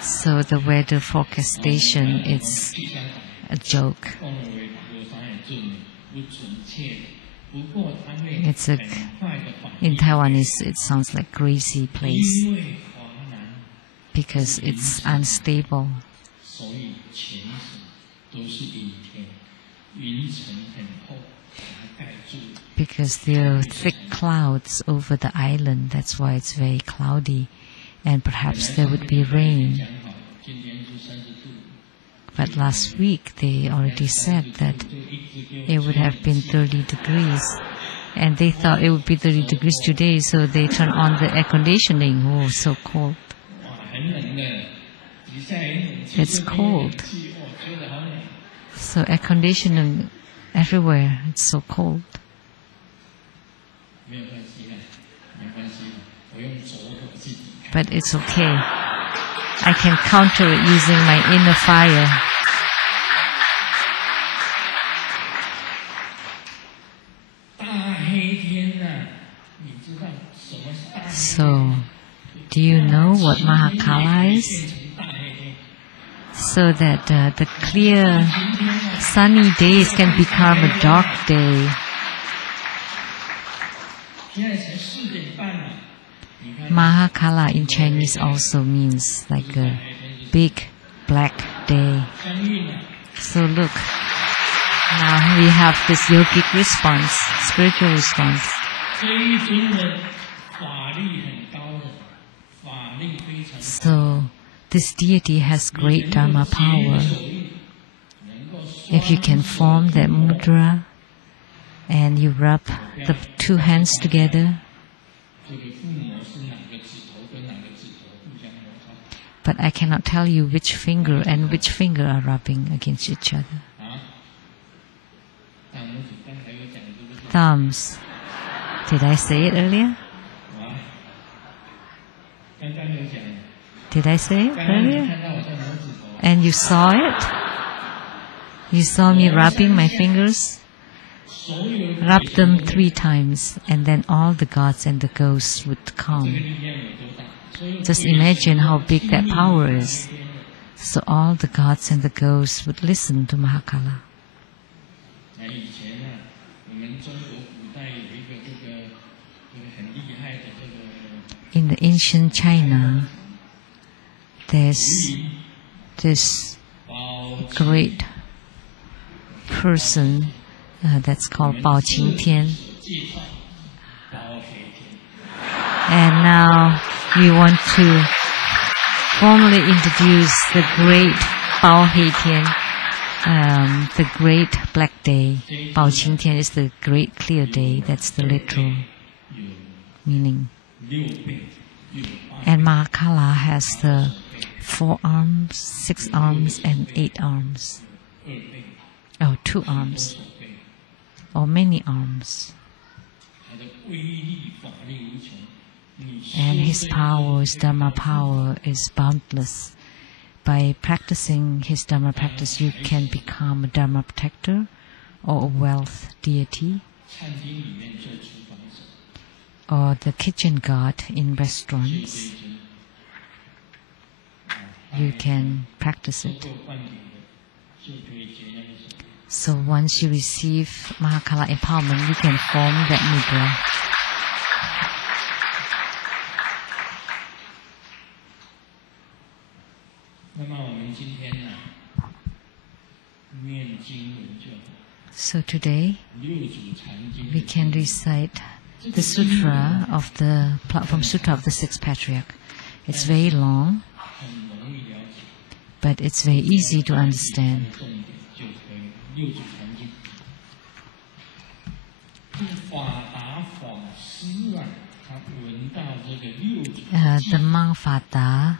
So the weather forecast station is a joke. It's in Taiwanese it sounds like crazy place because it's unstable. Because there are thick clouds over the island, that's why it's very cloudy, and perhaps there would be rain. But last week they already said that it would have been 30 degrees, and they thought it would be 30 degrees today, so they turned on the air conditioning. Oh, so cold. It's cold. So air conditioning everywhere, it's so cold. But it's okay. I can counter it using my inner fire. So, do you know what Mahakala is? So that the clear, sunny days can become a dark day. Mahakala in Chinese also means like a big black day. So look, now we have this yogic response, spiritual response. So this deity has great Dharma power. If you can form that mudra and you rub the two hands together, but I cannot tell you which finger and which finger are rubbing against each other. Thumbs. Did I say it earlier? Did I say it earlier? And you saw it? You saw me rubbing my fingers? Rub them 3 times, and then all the gods and the ghosts would come. Just imagine how big that power is. So all the gods and the ghosts would listen to Mahakala. In the ancient China, there's this great person that's called Bao Qingtian. And now we want to formally introduce the great Bao Heitian, the great black day. Bao Qingtian is the great clear day. That's the literal meaning. And Mahakala has the 4 arms, 6 arms, and 8 arms. Oh, 2 arms. Or many arms. And his power, his Dharma power, is boundless. By practicing his Dharma practice, you can become a Dharma protector or a wealth deity, or the kitchen god in restaurants. You can practice it. So once you receive Mahakala empowerment, you can form that mudra. So today, we can recite the Sutra of the Platform Sutra of the 6th Patriarch. It's very long, but it's very easy to understand. The monk Fata,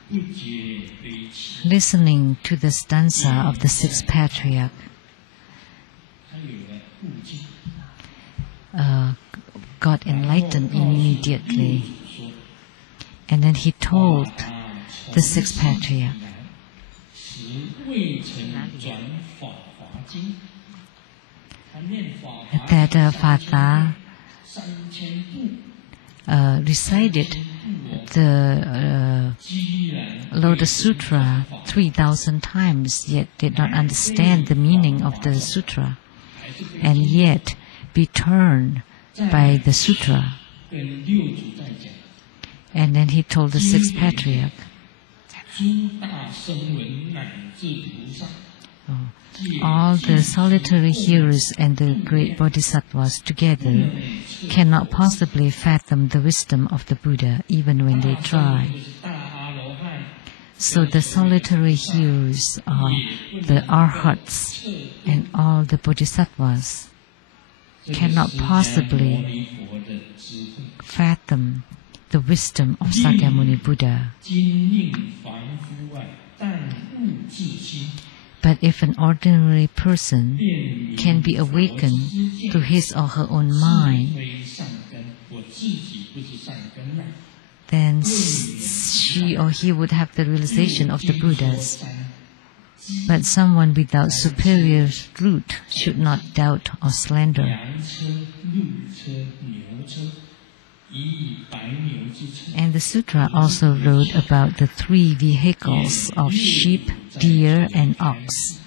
listening to the stanza of the 6th Patriarch, got enlightened immediately. And then he told the 6th Patriarch that Fata recited the Lotus Sutra 3,000 times, yet did not understand the meaning of the sutra, and yet be turned by the sutra. And then he told the sixth patriarch, all the solitary hearers and the great bodhisattvas together cannot possibly fathom the wisdom of the Buddha, even when they try. So the solitary hearers are the arhats, and all the bodhisattvas cannot possibly fathom the wisdom of Sakyamuni Buddha. But if an ordinary person can be awakened to his or her own mind, then she or he would have the realization of the Buddhas. But someone without superior root should not doubt or slander. And the sutra also wrote about the three vehicles of sheep, deer, and ox.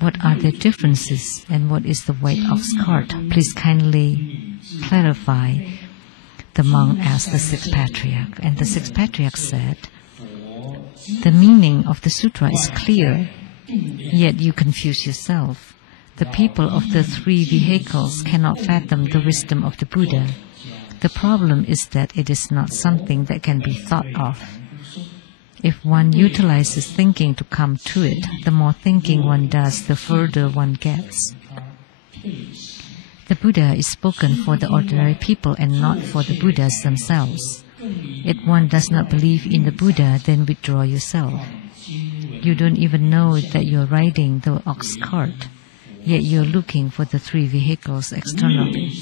What are their differences, and what is the white ox cart? Please kindly clarify. The monk asked the sixth patriarch, and the sixth patriarch said, the meaning of the sutra is clear, yet you confuse yourself. The people of the three vehicles cannot fathom the wisdom of the Buddha. The problem is that it is not something that can be thought of. If one utilizes thinking to come to it, the more thinking one does, the further one gets. The Buddha is spoken for the ordinary people and not for the Buddhas themselves. If one does not believe in the Buddha, then withdraw yourself. You don't even know that you're riding the ox cart, yet you're looking for the three vehicles externally.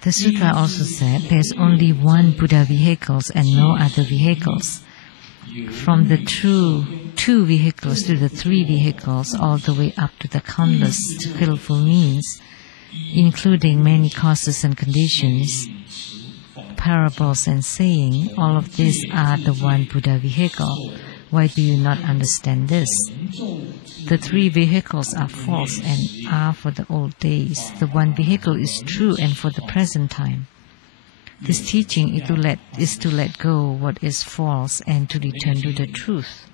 The sutra also said there's only one Buddha vehicles and no other vehicles. From the two vehicles to the three vehicles, all the way up to the countless skillful means, including many causes and conditions, parables and saying, all of these are the one Buddha vehicle. Why do you not understand this? The three vehicles are false and are for the old days. The one vehicle is true and for the present time. This teaching is to let go what is false and to return to the truth.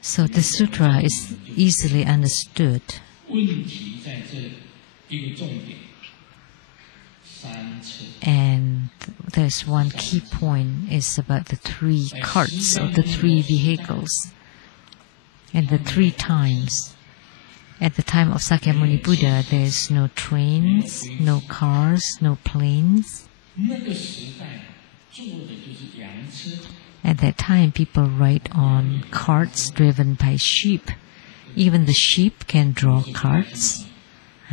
So the sutra is easily understood. And there's one key point is about the three carts or the three vehicles and the three times. At the time of Sakyamuni Buddha, there is no trains, no cars, no planes. At that time, people ride on carts driven by sheep. Even the sheep can draw carts.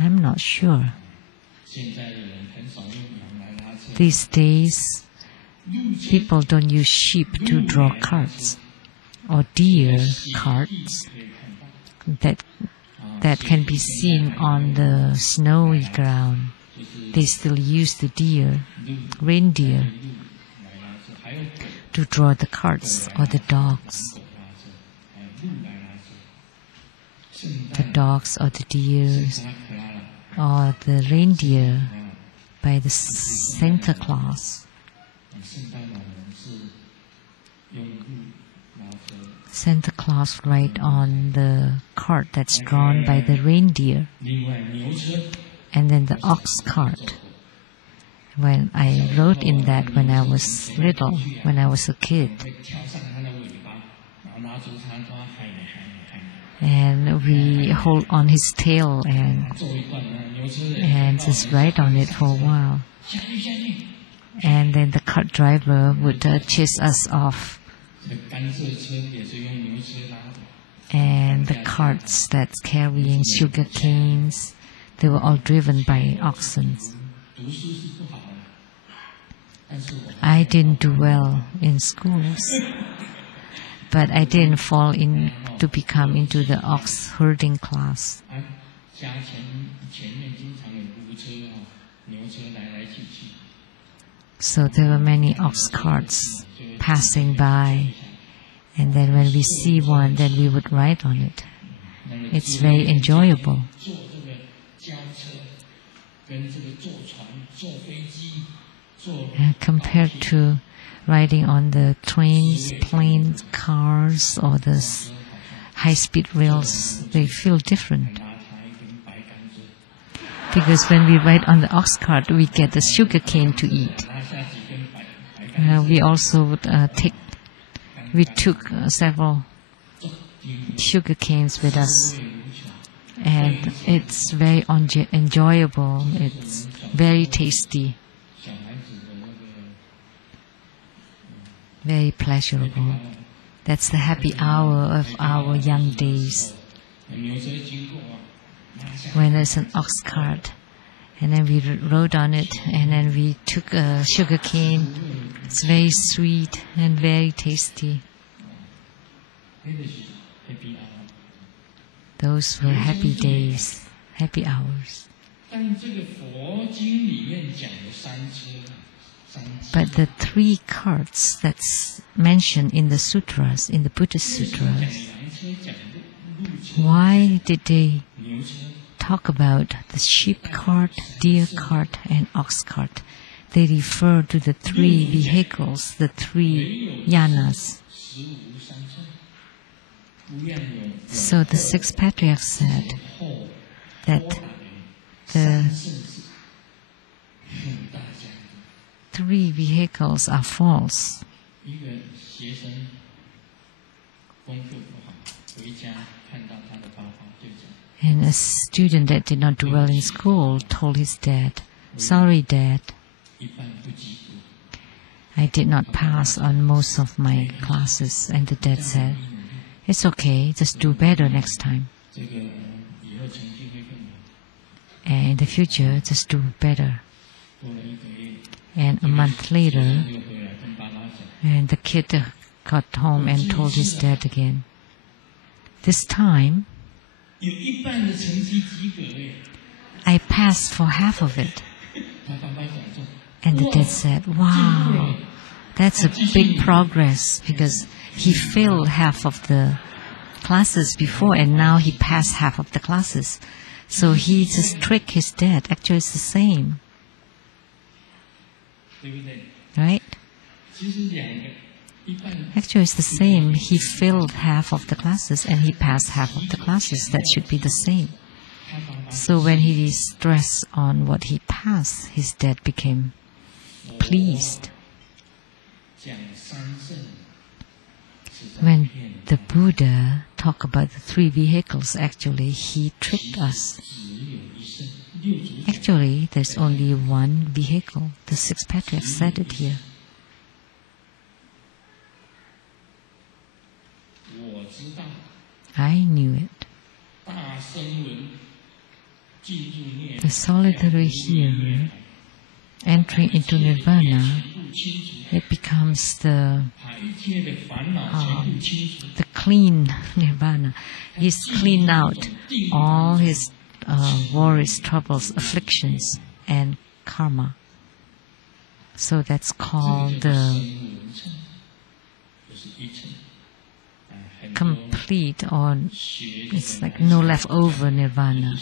I'm not sure. These days, people don't use sheep to draw carts or deer carts that can be seen on the snowy ground. They still use the reindeer, to draw the carts or the dogs. The dogs or the deer or the reindeer by the Santa Claus. Santa Claus ride on the cart that's drawn by the reindeer, and then the ox cart. When I rode in that when I was little, when I was a kid, And we hold on his tail and just ride on it for a while. And then the cart driver would chase us off. And the carts that's carrying sugar canes, they were all driven by oxen. I didn't do well in schools, but I didn't fall in to become into the ox herding class. So there were many ox carts passing by, and then when we see one, then we would ride on it. It's very enjoyable. Compared to riding on the trains, planes, cars, or the high-speed rails, they feel different. Because when we ride on the ox cart, we get the sugar cane to eat. We also would we took several sugar canes with us, and it's very enjoyable. It's very tasty, very pleasurable. That's the happy hour of our young days. When there's an ox cart, and then we rode on it, and then we took a sugar cane. It's very sweet and very tasty. Those were happy days, happy hours. But the three carts that's mentioned in the sutras, in the Buddhist sutras, why did they talk about the sheep cart, deer cart, and ox cart? They refer to the three vehicles, the three yanas. So the sixth patriarch said that the three vehicles are false. And a student that did not do well in school told his dad, "Sorry, Dad, I did not pass on most of my classes." And the dad said, "It's okay, just do better next time. And in the future, just do better." And a month later, and the kid got home and told his dad again, "This time, I passed for half of it." And the dad said, "Wow, that's a big progress, because he failed half of the classes before and now he passed half of the classes." So he just tricked his dad. Actually, it's the same. Right? Actually, it's the same. He failed half of the classes and he passed half of the classes. That should be the same. So when he stressed on what he passed, his dad became pleased. When the Buddha talked about the three vehicles, actually, he tricked us. Actually, there's only one vehicle. The sixth patriarch said it here. I knew it. The solitary hearer entering into nirvana, it becomes the clean nirvana. He's cleaned out all his worries, troubles, afflictions, and karma. So that's called the complete, or it's like no leftover nirvana.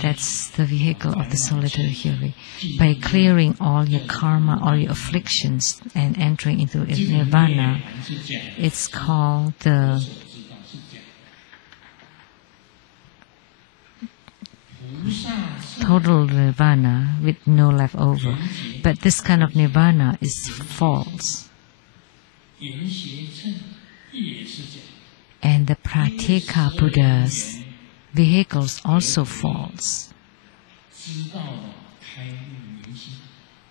That's the vehicle of the solitary hearer. By clearing all your karma, all your afflictions, and entering into nirvana, it's called the total nirvana with no leftover. But this kind of nirvana is false. And the Pratyeka Buddha's vehicles also false.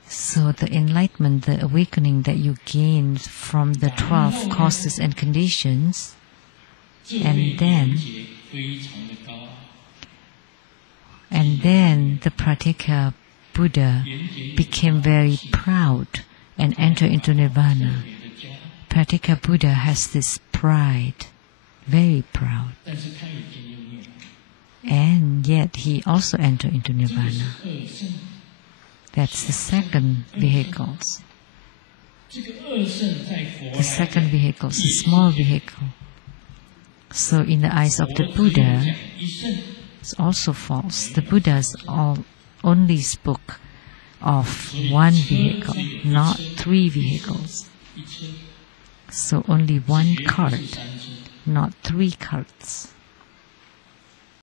So the enlightenment, the awakening that you gain from the 12 causes and conditions, and then the Pratyeka Buddha became very proud and entered into Nirvana. Pratyeka Buddha has this pride, very proud. And yet he also entered into Nirvana. That's the second vehicle. The second vehicle is a small vehicle. So in the eyes of the Buddha, it's also false. The Buddhas only spoke of one vehicle, not 3 vehicles. So only one cart, not 3 carts.